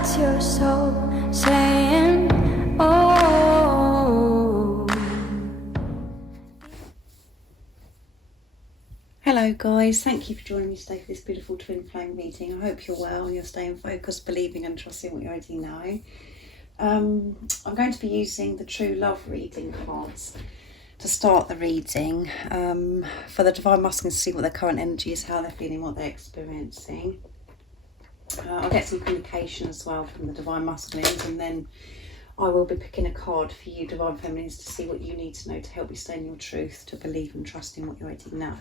That's your soul saying, oh. Hello guys, thank you for joining me today for this beautiful twin flame reading. I hope you're well and you're staying focused, believing and trusting what you already know. I'm going to be using the True Love reading cards to start the reading for the Divine Masculine to see what their current energy is, how they're feeling, what they're experiencing. I'll get some communication as well from the Divine Masculines, and then I will be picking a card for you Divine Feminines to see what you need to know to help you stay in your truth, to believe and trust in what you already know.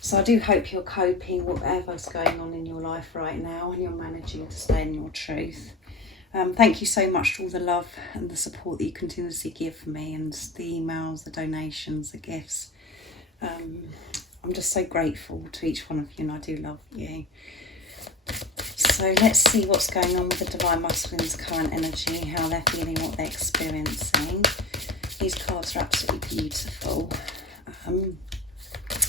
So I do hope you're coping whatever's going on in your life right now and you're managing to stay in your truth. Thank you so much for all the love and the support that you continuously give me, and the emails, the donations, the gifts. I'm just so grateful to each one of you, and I do love you. So let's see what's going on with the Divine Masculine's current energy, how they're feeling, what they're experiencing. These cards are absolutely beautiful.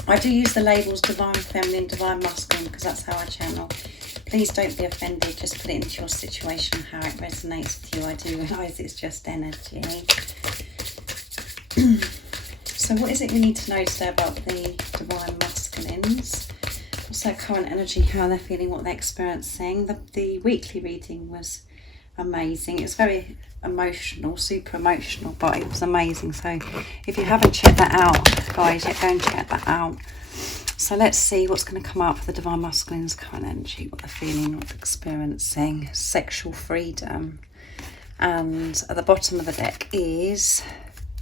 I do use the labels Divine Feminine, Divine Masculine because that's how I channel. Please don't be offended, just put it into your situation, how it resonates with you. I do realise it's just energy. So what is it we need to know today about the Divine Masculines? What's their current energy, how they're feeling, what they're experiencing? The weekly reading was amazing. It's very emotional, super emotional, but it was amazing. So if you haven't checked that out, guys, go and check that out. So let's see what's going to come up for the Divine Masculine's current energy, what they're feeling, what they're experiencing. Sexual freedom. And at the bottom of the deck is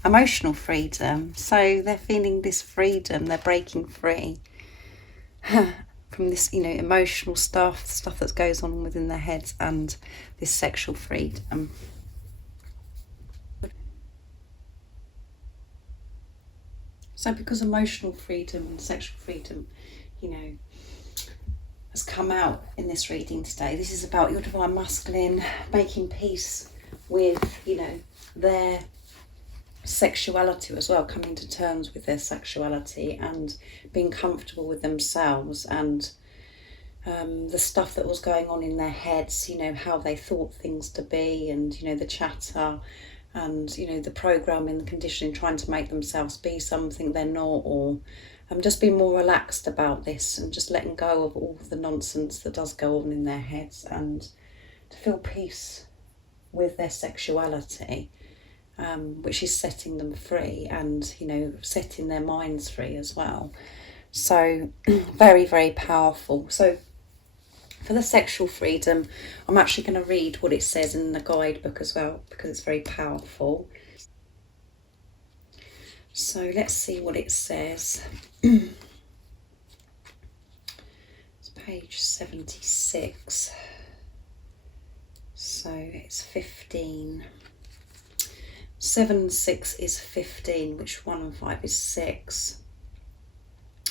emotional freedom. So they're feeling this freedom, they're breaking free from this, emotional stuff that goes on within their heads, and this sexual freedom. So because emotional freedom and sexual freedom, has come out in this reading today, this is about your Divine Masculine making peace with, their sexuality as well, coming to terms with their sexuality and being comfortable with themselves, and the stuff that was going on in their heads, how they thought things to be, and the chatter, and the programming, the conditioning, trying to make themselves be something they're not, or just being more relaxed about this and just letting go of all the nonsense that does go on in their heads, and to feel peace with their sexuality, which is setting them free and setting their minds free as well. So very, very powerful. So for the sexual freedom, I'm actually going to read what it says in the guidebook as well, because it's very powerful. So let's see what it says. It's page 76. So it's 15. 7 and 6 is 15, which 1 and 5 is 6,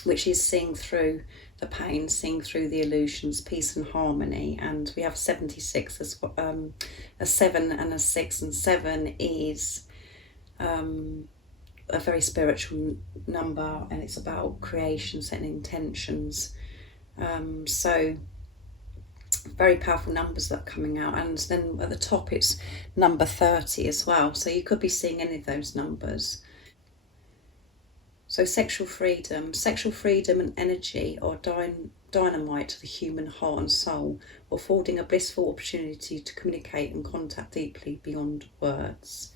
which is seeing through the pain, seeing through the illusions, peace and harmony. And we have 76 as a 7 and a 6, and 7 is a very spiritual number, and it's about creation, setting intentions. So very powerful numbers that are coming out, and then at the top it's number 30 as well, so you could be seeing any of those numbers. So sexual freedom and energy are dynamite to the human heart and soul, affording a blissful opportunity to communicate and contact deeply beyond words.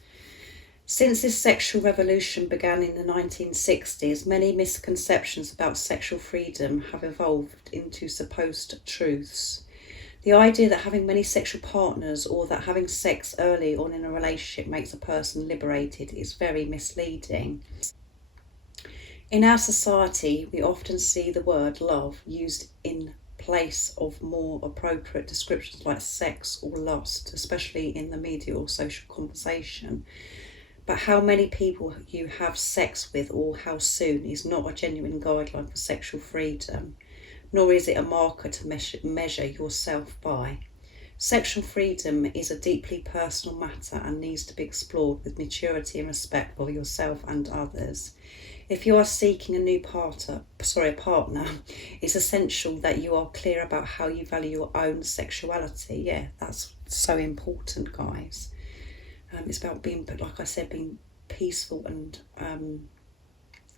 Since this sexual revolution began in the 1960s, many misconceptions about sexual freedom have evolved into supposed truths. The idea that having many sexual partners, or that having sex early on in a relationship makes a person liberated, is very misleading. In our society, we often see the word love used in place of more appropriate descriptions like sex or lust, especially in the media or social conversation. But how many people you have sex with, or how soon, is not a genuine guideline for sexual freedom, nor is it a marker to measure yourself by. Sexual freedom is a deeply personal matter and needs to be explored with maturity and respect for yourself and others. If you are seeking a new partner, it's essential that you are clear about how you value your own sexuality. Yeah, that's so important, guys. It's about being, like I said, being peaceful and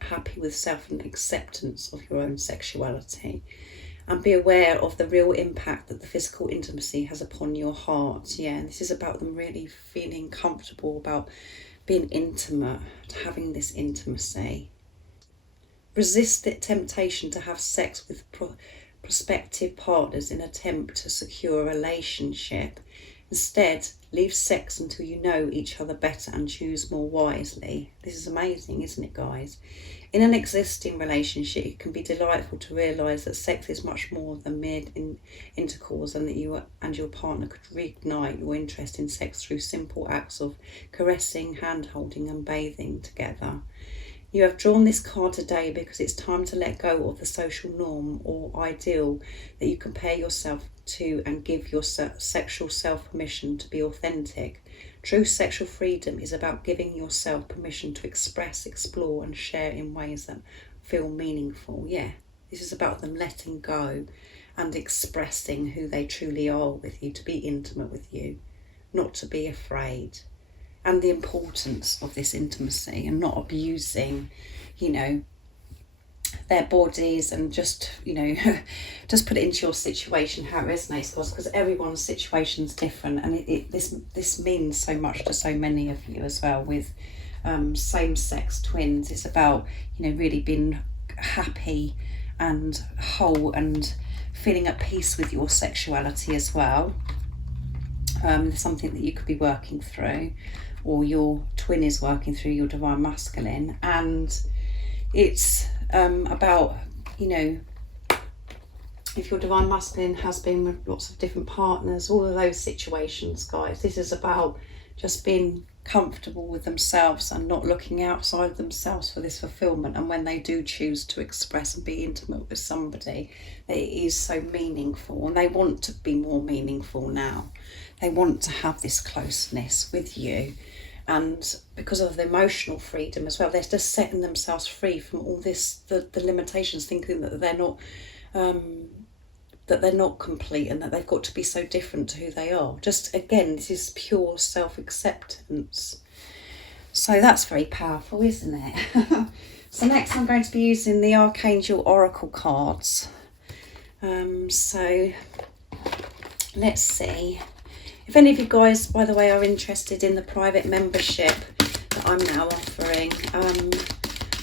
happy with self and acceptance of your own sexuality. And be aware of the real impact that the physical intimacy has upon your heart. Yeah, and this is about them really feeling comfortable about being intimate, having this intimacy. Resist the temptation to have sex with prospective partners in an attempt to secure a relationship. Instead, leave sex until you know each other better and choose more wisely. This is amazing, isn't it, guys? In an existing relationship, it can be delightful to realise that sex is much more than mere intercourse, and that you and your partner could reignite your interest in sex through simple acts of caressing, hand-holding and bathing together. You have drawn this card today because it's time to let go of the social norm or ideal that you compare yourself to and give your sexual self permission to be authentic. True sexual freedom is about giving yourself permission to express, explore and share in ways that feel meaningful. Yeah, this is about them letting go and expressing who they truly are with you, to be intimate with you, not to be afraid. And the importance of this intimacy and not abusing, their bodies, and just, just put it into your situation how it resonates, because everyone's situation's different, and this means so much to so many of you as well with same-sex twins. It's about, really being happy and whole and feeling at peace with your sexuality as well. Something that you could be working through, or your twin is working through, your divine masculine. And it's about, if your divine masculine has been with lots of different partners, all of those situations, guys, this is about just being comfortable with themselves and not looking outside themselves for this fulfillment. And when they do choose to express and be intimate with somebody, it is so meaningful, and they want to be more meaningful now. They want to have this closeness with you, and because of the emotional freedom as well, they're just setting themselves free from all this, the limitations, thinking that they're not complete, and that they've got to be so different to who they are. Just again, this is pure self-acceptance. So that's very powerful, isn't it? So next I'm going to be using the Archangel Oracle cards. So let's see. If any of you guys, by the way, are interested in the private membership that I'm now offering,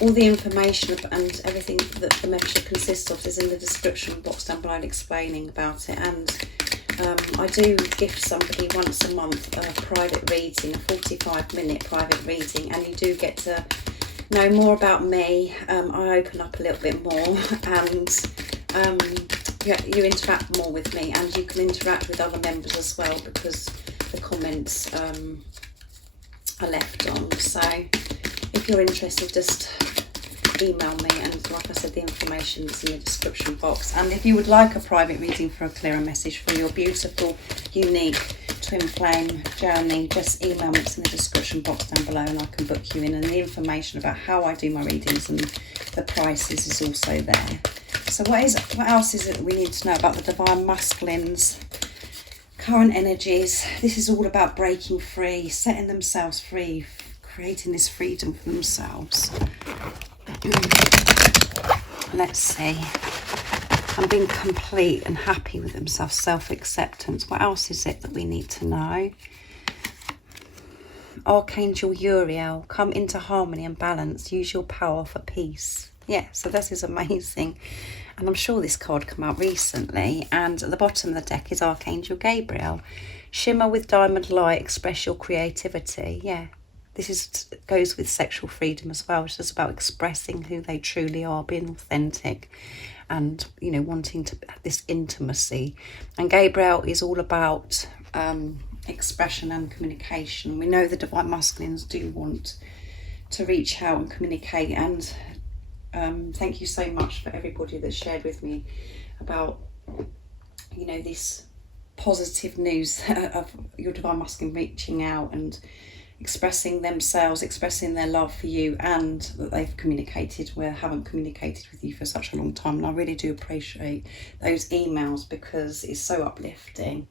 all the information and everything that the membership consists of is in the description box down below, explaining about it. And I do gift somebody once a month a private reading, a 45-minute private reading, and you do get to know more about me. I open up a little bit more, and you interact more with me, and you can interact with other members as well, because the comments are left on. So if you're interested, just email me, and like I said, the information is in the description box. And if you would like a private reading for a clearer message for your beautiful, unique twin flame journey, just email me. It's in the description box down below, and I can book you in, and the information about how I do my readings and the prices is also there. So what else is it that we need to know about the divine masculines? Current energies. This is all about breaking free, setting themselves free, creating this freedom for themselves. Let's see. And being complete and happy with themselves, self-acceptance. What else is it that we need to know? Archangel Uriel, come into harmony and balance. Use your power for peace. Yeah, so this is amazing. And I'm sure this card came out recently. And at the bottom of the deck is Archangel Gabriel. Shimmer with diamond light, express your creativity. Yeah, this goes with sexual freedom as well. It's just about expressing who they truly are, being authentic, and, wanting to this intimacy. And Gabriel is all about expression and communication. We know the divine masculines do want to reach out and communicate, and thank you so much for everybody that shared with me about, this positive news of your divine masculine reaching out and expressing themselves, expressing their love for you, and that they've communicated where haven't communicated with you for such a long time. And I really do appreciate those emails because it's so uplifting.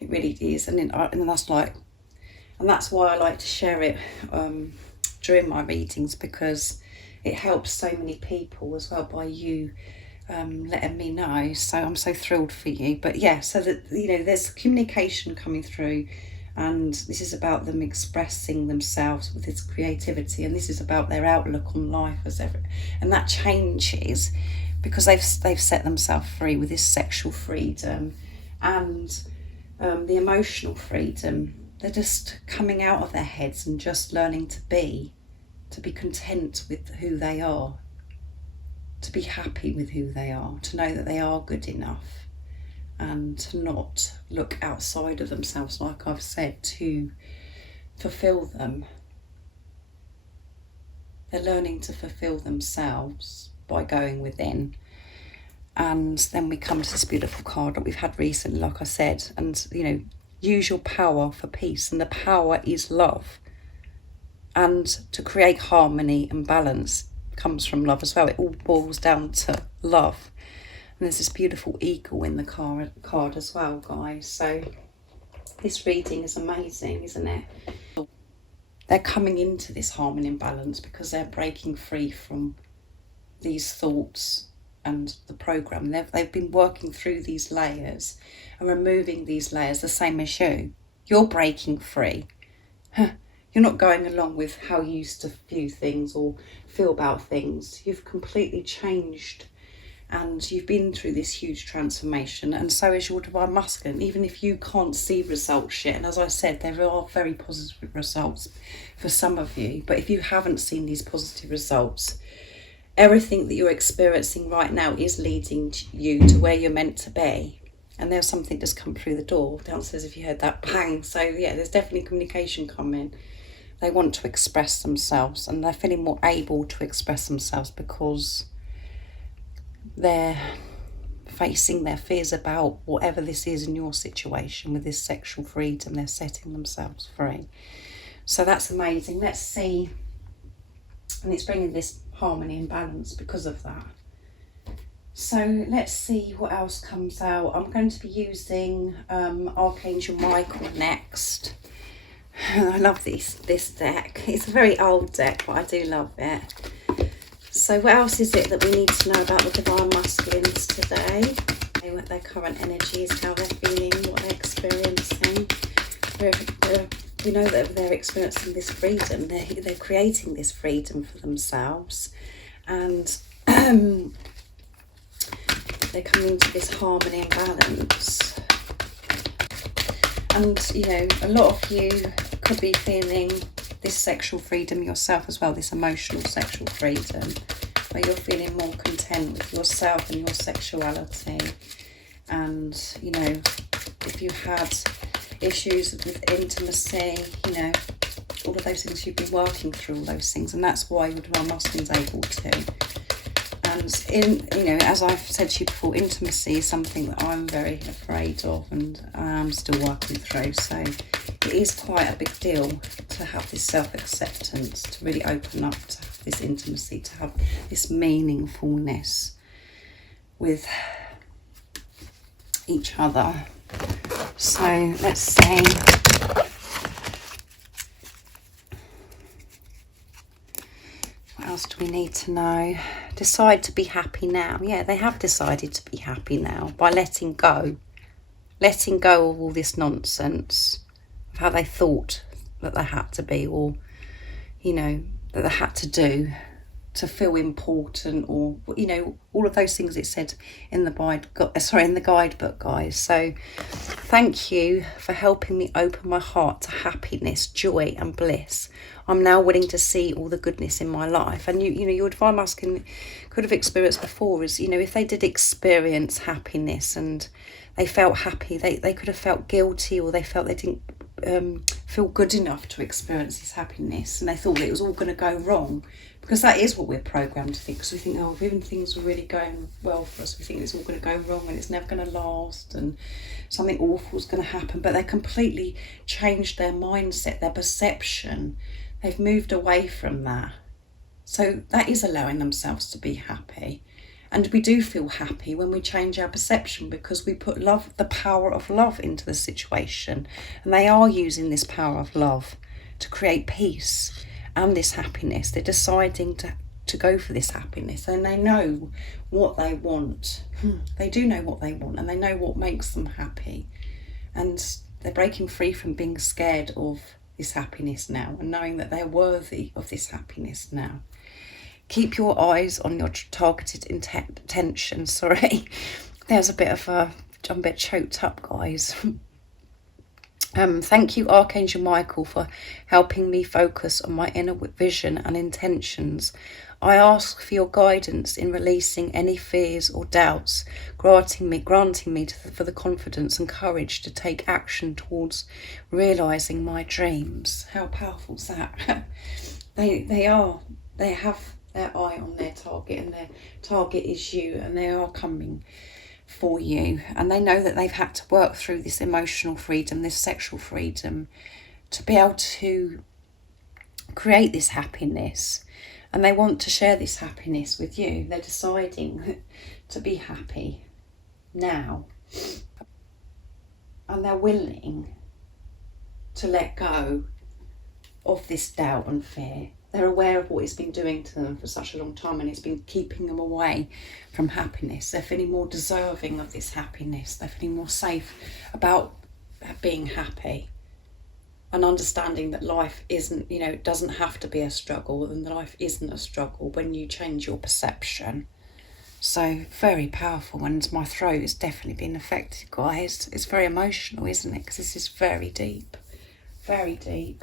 It really is, and that's why I like to share it during my readings, because it helps so many people as well by you letting me know. So I'm so thrilled for you. But yeah, so that, you know, there's communication coming through, and this is about them expressing themselves with this creativity, and this is about their outlook on life and that changes because they've set themselves free with this sexual freedom and the emotional freedom. They're just coming out of their heads and just learning to be content with who they are, to be happy with who they are, to know that they are good enough, and to not look outside of themselves, like I've said, to fulfill them. They're learning to fulfill themselves by going within. And then we come to this beautiful card that we've had recently, like I said, and, you know, use your power for peace, and the power is love. And to create harmony and balance comes from love as well. It all boils down to love. And there's this beautiful eagle in the card as well, guys. So this reading is amazing, isn't it? They're coming into this harmony and balance because they're breaking free from these thoughts and the program. They've been working through these layers and removing these layers, the same as you. You're breaking free. You're not going along with how you used to view things or feel about things. You've completely changed, and you've been through this huge transformation, and so is your divine masculine, even if you can't see results yet. And as I said, there are very positive results for some of you, but if you haven't seen these positive results, everything that you're experiencing right now is leading you to where you're meant to be. And there's something just come through the door downstairs, if you heard that bang. So yeah, there's definitely communication coming. They want to express themselves, and they're feeling more able to express themselves because they're facing their fears about whatever this is in your situation with this sexual freedom. They're setting themselves free. So that's amazing. Let's see. And it's bringing this harmony and balance because of that. So let's see what else comes out. I'm going to be using Archangel Michael next. I love this deck. It's a very old deck, but I do love it. So what else is it that we need to know about the divine masculines today? What their current energy is, how they're feeling, what they're experiencing. We know that they're experiencing this freedom. They're creating this freedom for themselves, and they're coming to this harmony and balance. And, you know, a lot of you could be feeling this sexual freedom yourself as well, this emotional sexual freedom, where you're feeling more content with yourself and your sexuality. And, you know, if you had issues with intimacy, you know, all of those things, you've been working through all those things, and that's why your divine masculine's able to. And you know, as I've said to you before, intimacy is something that I'm very afraid of, and I'm still working through. So it is quite a big deal to have this self-acceptance, to really open up to have this intimacy, to have this meaningfulness with each other. So let's see. What else do we need to know? Decide to be happy now. Yeah, they have decided to be happy now by letting go of all this nonsense of how they thought that they had to be, or, you know, that they had to do to feel important, or, you know, all of those things it said in the guidebook, guys. So thank you for helping me open my heart to happiness, joy and bliss. I'm now willing to see all the goodness in my life. And you know, your divine masculine could have experienced before is, you know, if they did experience happiness and they felt happy, they could have felt guilty, or they felt they didn't feel good enough to experience this happiness, and they thought it was all going to go wrong, because that is what we're programmed to think, because we think, oh, even things were really going well for us, we think it's all going to go wrong and it's never going to last and something awful is going to happen. But they completely changed their mindset, their perception. They've moved away from that. So that is allowing themselves to be happy. And we do feel happy when we change our perception, because we put love, the power of love, into the situation. And they are using this power of love to create peace and this happiness. They're deciding to go for this happiness, and they know what they want. They do know what they want, and they know what makes them happy. And they're breaking free from being scared of this happiness now, and knowing that they're worthy of this happiness now. Keep your eyes on your targeted intention. Sorry, there's a bit of I'm a bit choked up, guys. Thank you, Archangel Michael, for helping me focus on my inner vision and intentions. I ask for your guidance in releasing any fears or doubts, granting me for the confidence and courage to take action towards realising my dreams. How powerful is that? They have their eye on their target, and their target is you, and they are coming for you. And they know that they've had to work through this emotional freedom, this sexual freedom, to be able to create this happiness. And they want to share this happiness with you. They're deciding to be happy now. And they're willing to let go of this doubt and fear. They're aware of what it's been doing to them for such a long time, and it's been keeping them away from happiness. They're feeling more deserving of this happiness. They're feeling more safe about being happy, and understanding that life isn't, it doesn't have to be a struggle, and life isn't a struggle when you change your perception. So very powerful, and my throat has definitely been affected, guys. It's very emotional, isn't it? Because this is very deep, very deep.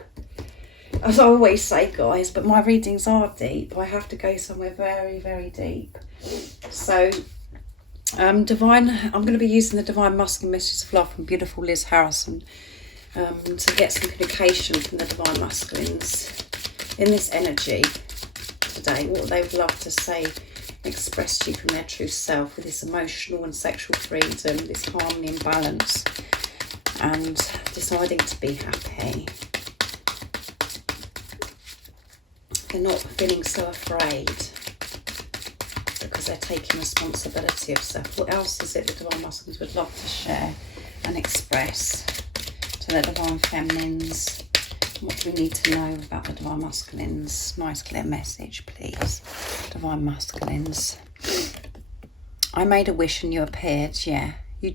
As I always say, guys, but my readings are deep. I have to go somewhere very, very deep. So, I'm going to be using the Divine Masculine Messages of Love from beautiful Liz Harrison to get some communication from the Divine Masculines in this energy today. What they would love to say, express to you from their true self, with this emotional and sexual freedom, this harmony and balance, and deciding to be happy. They're not feeling so afraid because they're taking responsibility of self. What else is it the Divine Masculines would love to share and express to the Divine Feminines? What do we need to know about the Divine Masculines? Nice clear message, please. Divine Masculines. I made a wish and you appeared. Yeah, they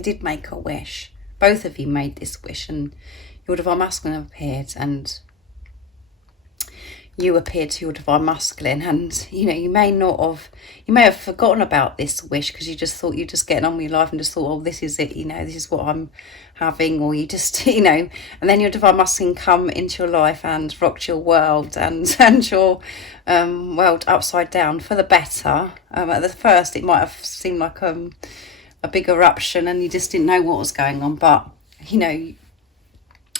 did make a wish. Both of you made this wish, and your Divine Masculine appeared, and you appeared to your Divine Masculine. And you may have forgotten about this wish, because you just thought you're just getting on with your life and just thought, oh, this is it, this is what I'm having, or you just and then your Divine Masculine come into your life and rocked your world and turned your world upside down for the better. At the first it might have seemed like a big eruption and you just didn't know what was going on, but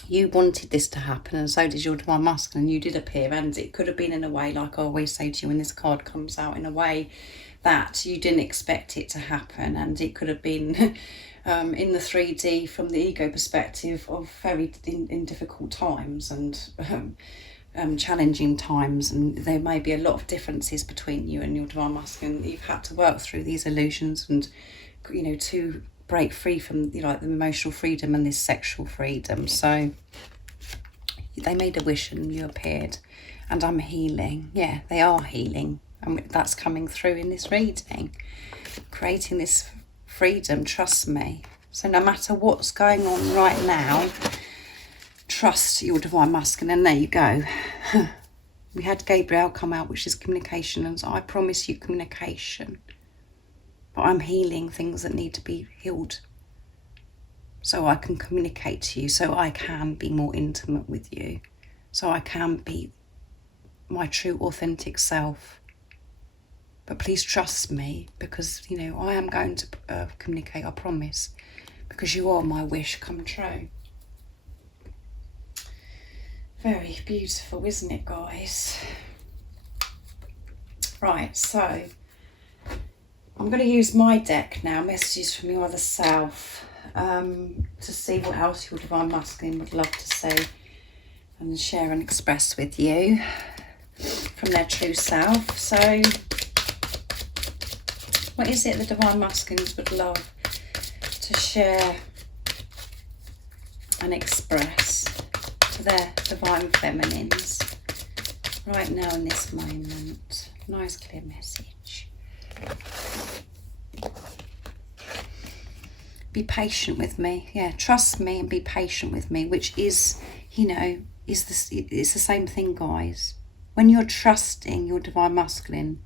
you wanted this to happen, and so did your Divine Masculine. You did appear, and it could have been in a way, like I always say to you when this card comes out, in a way that you didn't expect it to happen. And it could have been in the 3D from the ego perspective of very in difficult times and challenging times, and there may be a lot of differences between you and your Divine Masculine. You've had to work through these illusions and to break free from the emotional freedom and this sexual freedom. So they made a wish and you appeared, and I'm healing. Yeah, they are healing, and that's coming through in this reading, creating this freedom. Trust me. So no matter what's going on right now, trust your Divine Masculine. And there you go. We had Gabriel come out, which is communication, and so I promise you communication. But I'm healing things that need to be healed, so I can communicate to you, so I can be more intimate with you, so I can be my true authentic self. But please trust me, because I am going to communicate, I promise, because you are my wish come true. Very beautiful, isn't it, guys? Right, so I'm going to use my deck now, Messages from Your Other Self, to see what else your Divine Masculine would love to say and share and express with you from their true self. So what is it the Divine Masculines would love to share and express to their Divine Feminines right now in this moment? Nice clear message. Be patient with me. Yeah, trust me and be patient with me, which is, you know, it's the same thing, guys. When you're trusting your Divine Masculine,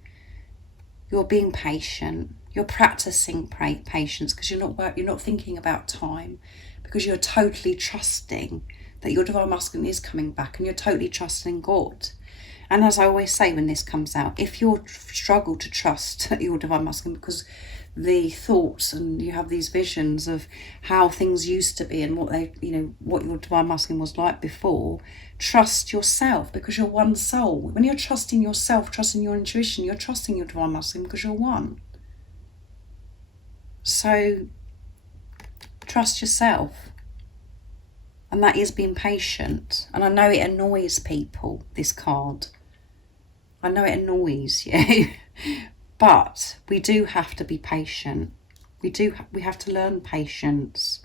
you're being patient. You're practicing patience because you're not thinking about time, because you're totally trusting that your Divine Masculine is coming back, and you're totally trusting God. And as I always say when this comes out, if you struggle to trust your Divine Masculine because the thoughts and you have these visions of how things used to be and what what your Divine Masculine was like before, trust yourself, because you're one soul. When you're trusting yourself, trusting your intuition, you're trusting your Divine Masculine because you're one. So trust yourself. And that is being patient. And I know it annoys people, this card. I know it annoys you. But we do have to be patient. We have to learn patience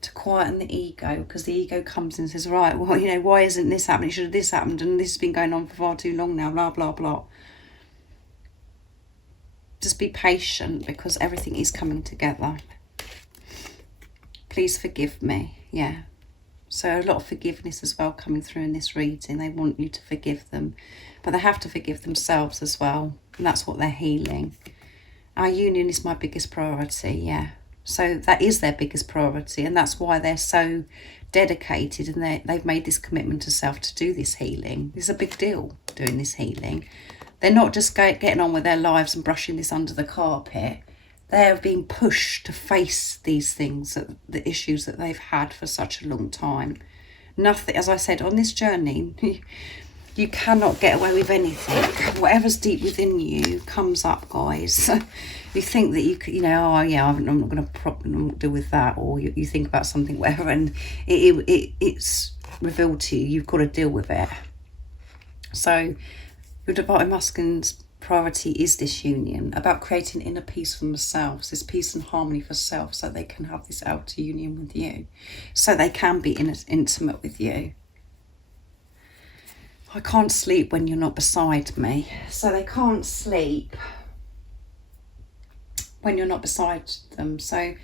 to quieten the ego, because the ego comes and says, right, well, why isn't this happening? Should have this happened, and this has been going on for far too long now, blah, blah, blah. Just be patient, because everything is coming together. Please forgive me. Yeah. So a lot of forgiveness as well coming through in this reading. They want you to forgive them, but they have to forgive themselves as well. And that's what they're healing. Our union is my biggest priority, yeah. So that is their biggest priority, and that's why they're so dedicated, and they've made this commitment to self to do this healing. It's a big deal doing this healing. They're not just getting on with their lives and brushing this under the carpet. They're being pushed to face these things, the issues that they've had for such a long time. Nothing, as I said, on this journey, you cannot get away with anything. Whatever's deep within you comes up, guys. You think that you could, oh yeah, I'm not going to deal with that, or you think about something, whatever, and it's revealed to you. You've got to deal with it. So your Divine Masculine's priority is this union, about creating inner peace for themselves, this peace and harmony for self, so they can have this outer union with you, so they can be intimate with you. I can't sleep when you're not beside me. So they can't sleep when you're not beside them. So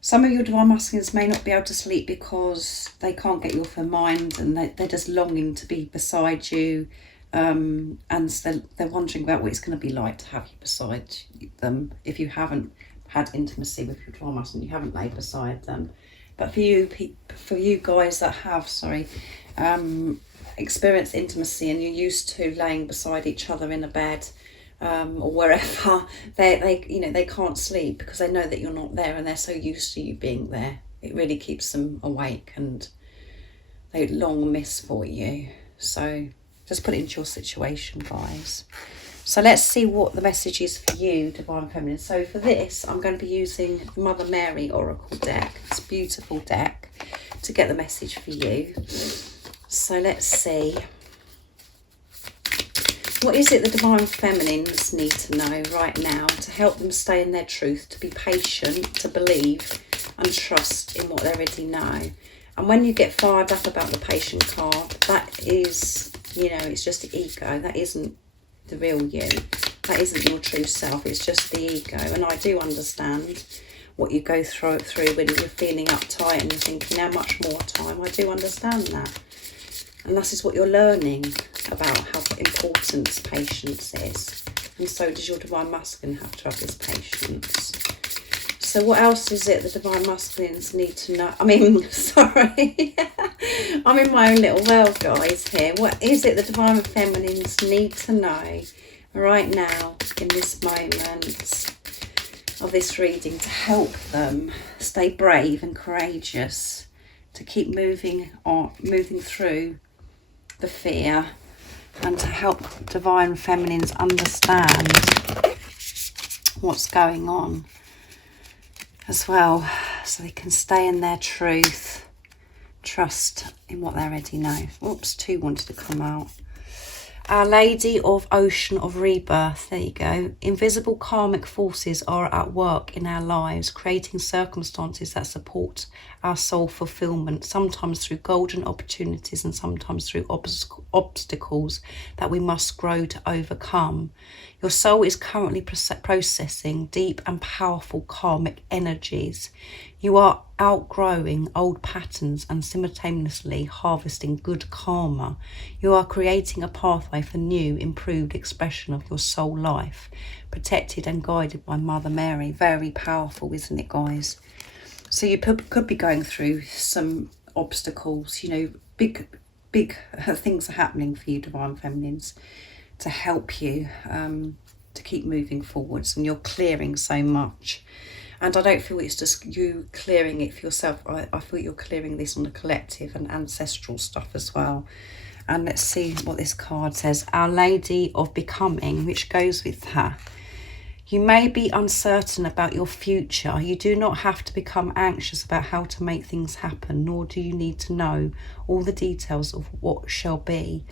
some of your Divine Masculines may not be able to sleep because they can't get you off their mind, and they're just longing to be beside you. And so they're wondering about what it's going to be like to have you beside them if you haven't had intimacy with your Divine Masculine, you haven't laid beside them. But for you guys that have, experienced intimacy, and you're used to laying beside each other in a bed or wherever, they can't sleep because they know that you're not there, and they're so used to you being there. It really keeps them awake, and they long miss for you. So just put it into your situation, guys. So let's see what the message is for you, Divine Feminine. So for this, I'm going to be using Mother Mary Oracle deck. It's a beautiful deck to get the message for you. So let's see. What is it the Divine Feminines need to know right now to help them stay in their truth, to be patient, to believe and trust in what they already know? And when you get fired up about the patient card, that is, it's just the ego. That isn't the real you. That isn't your true self. It's just the ego. And I do understand what you go through when you're feeling uptight and you're thinking, how much more time? I do understand that. And this is what you're learning about, how important patience is. And so does your Divine Masculine have to have this patience. So what else is it the Divine Masculines need to know? Sorry. I'm in my own little world, guys, here. What is it the Divine Feminines need to know right now in this moment of this reading to help them stay brave and courageous, to keep moving through the fear and to help divine feminines understand what's going on as well, so they can stay in their truth, trust in what they already know. Oops, 2 wanted to come out. Our Lady of Ocean of Rebirth, there you go. Invisible karmic forces are at work in our lives, creating circumstances that support our soul fulfillment, sometimes through golden opportunities and sometimes through obstacles that we must grow to overcome. Your soul is currently processing deep and powerful karmic energies. You are outgrowing old patterns and simultaneously harvesting good karma. You are creating a pathway for new, improved expression of your soul life, protected and guided by Mother Mary. Very powerful, isn't it, guys? So you could be going through some obstacles, you know, big things are happening for you, Divine Feminines, to help you to keep moving forwards, and you're clearing so much. And I don't feel it's just you clearing it for yourself. I feel you're clearing this on the collective and ancestral stuff as well. And let's see what this card says. Our Lady of Becoming, which goes with that. You may be uncertain about your future. You do not have to become anxious about how to make things happen, nor do you need to know all the details of what shall be.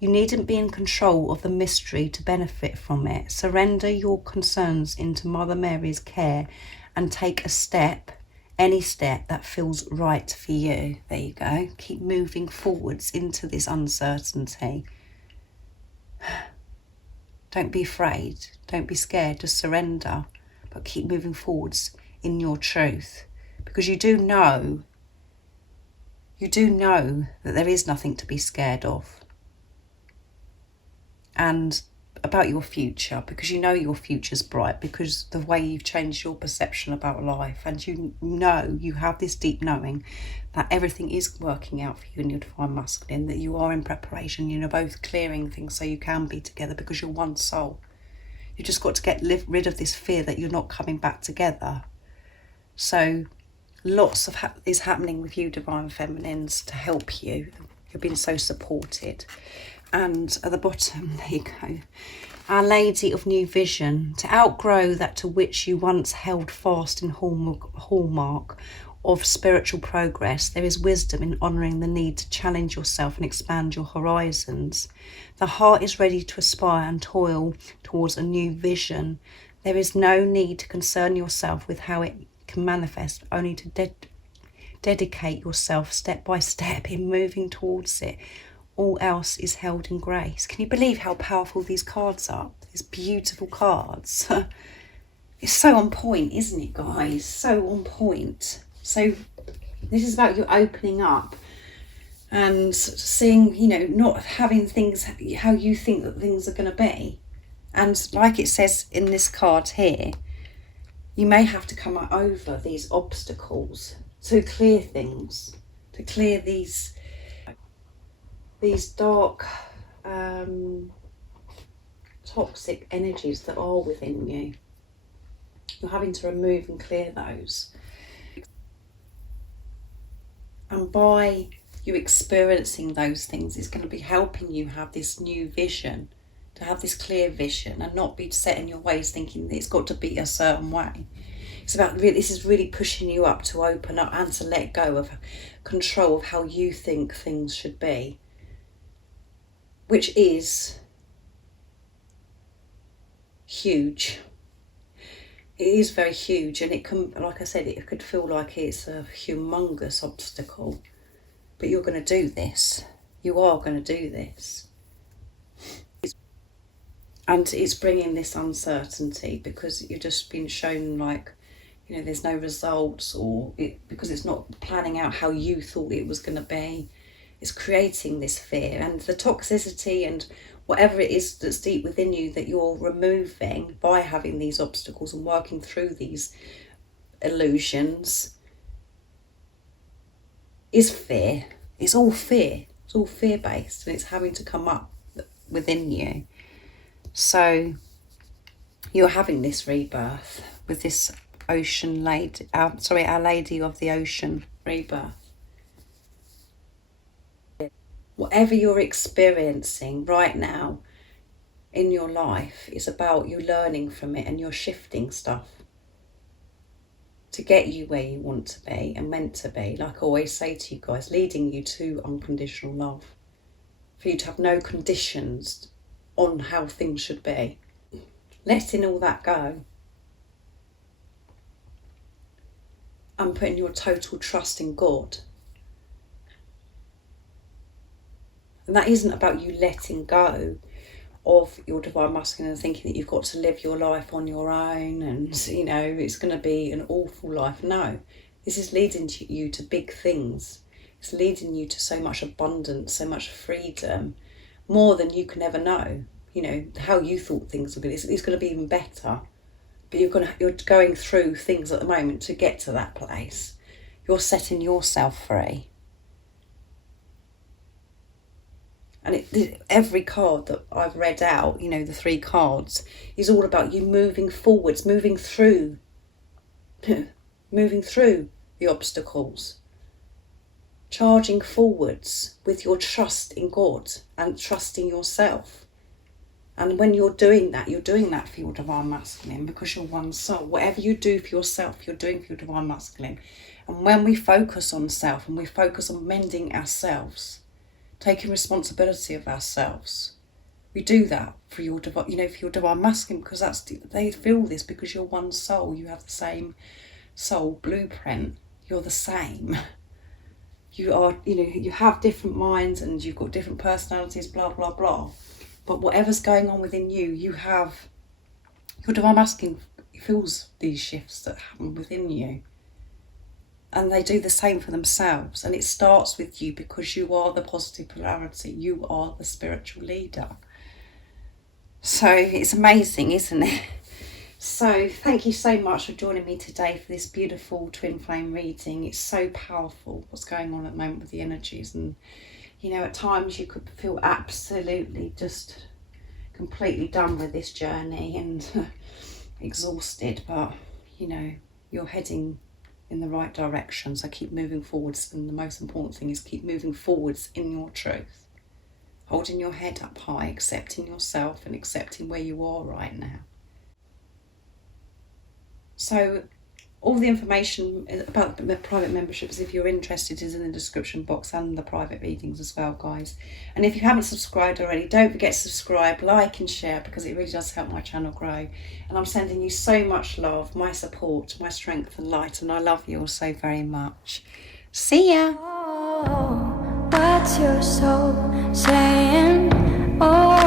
You needn't be in control of the mystery to benefit from it. Surrender your concerns into Mother Mary's care and take a step, any step that feels right for you. There you go. Keep moving forwards into this uncertainty. Don't be afraid. Don't be scared. Just surrender. But keep moving forwards in your truth. Because you do know that there is nothing to be scared of. And about your future, because you know your future's bright, because the way you've changed your perception about life, and you know, you have this deep knowing that everything is working out for you in your Divine Masculine, that you are in preparation, you're both clearing things so you can be together because you're one soul. You just got to get rid of this fear that you're not coming back together. So lots of is happening with you, Divine Feminines, to help you. You've been so supported. And at the bottom, there you go, Our Lady of New Vision, to outgrow that to which you once held fast in hallmark of spiritual progress, there is wisdom in honouring the need to challenge yourself and expand your horizons. The heart is ready to aspire and toil towards a new vision. There is no need to concern yourself with how it can manifest, only to dedicate yourself step by step in moving towards it. All else is held in grace. Can you believe how powerful these cards are? These beautiful cards. It's so on point, isn't it, guys? So on point. So this is about you opening up and seeing, you know, not having things how you think that things are going to be. And like it says in this card here, you may have to come over these obstacles to clear things, to clear these dark, toxic energies that are within you. You're having to remove and clear those. And by you experiencing those things, it's going to be helping you have this new vision, to have this clear vision and not be set in your ways thinking that it's got to be a certain way. It's about this is really pushing you up to open up and to let go of control of how you think things should be, which is huge. It is very huge, and it can, like I said, it could feel like it's a humongous obstacle, but you're going to do this. You are going to do this. And it's bringing this uncertainty because you've just been shown, like, you know, there's no results, or because it's not planning out how you thought it was going to be. It's creating this fear and the toxicity and whatever it is that's deep within you that you're removing by having these obstacles and working through these illusions is fear. It's all fear. It's all fear-based, and it's having to come up within you. So you're having this rebirth with this ocean lady, Our Lady of the Ocean rebirth. Whatever you're experiencing right now in your life is about you learning from it and you're shifting stuff to get you where you want to be and meant to be. Like I always say to you guys, leading you to unconditional love. For you to have no conditions on how things should be. Letting all that go. And putting your total trust in God. And that isn't about you letting go of your divine masculine and thinking that you've got to live your life on your own and, you know, it's going to be an awful life. No, this is leading you to big things. It's leading you to so much abundance, so much freedom, more than you can ever know. You know, how you thought things would be. It's going to be even better. But you're going through things at the moment to get to that place. You're setting yourself free. And every card that I've read out, you know, the 3 cards, is all about you moving forwards, moving through the obstacles. Charging forwards with your trust in God and trusting yourself. And when you're doing that for your divine masculine, because you're one soul. Whatever you do for yourself, you're doing for your divine masculine. And when we focus on self and we focus on mending ourselves, taking responsibility of ourselves, we do that for your divine, for your divine masculine, because they feel this because you're one soul. You have the same soul blueprint. You're the same. You are, you have different minds and you've got different personalities, blah, blah, blah. But whatever's going on within you, you have, your divine masculine feels these shifts that happen within you. And they do the same for themselves. And it starts with you because you are the positive polarity. You are the spiritual leader. So it's amazing, isn't it? So thank you so much for joining me today for this beautiful twin flame reading. It's so powerful what's going on at the moment with the energies. And, at times you could feel absolutely just completely done with this journey and exhausted. But, you're heading in the right direction. So keep moving forwards. And the most important thing is keep moving forwards in your truth. Holding your head up high, accepting yourself and accepting where you are right now. So all the information about the private memberships, if you're interested, is in the description box, and the private readings as well, guys. And if you haven't subscribed already, don't forget to subscribe, like and share, because it really does help my channel grow. And I'm sending you so much love, my support, my strength and light, and I love you all so very much. See ya! Oh, what's your soul saying? Oh.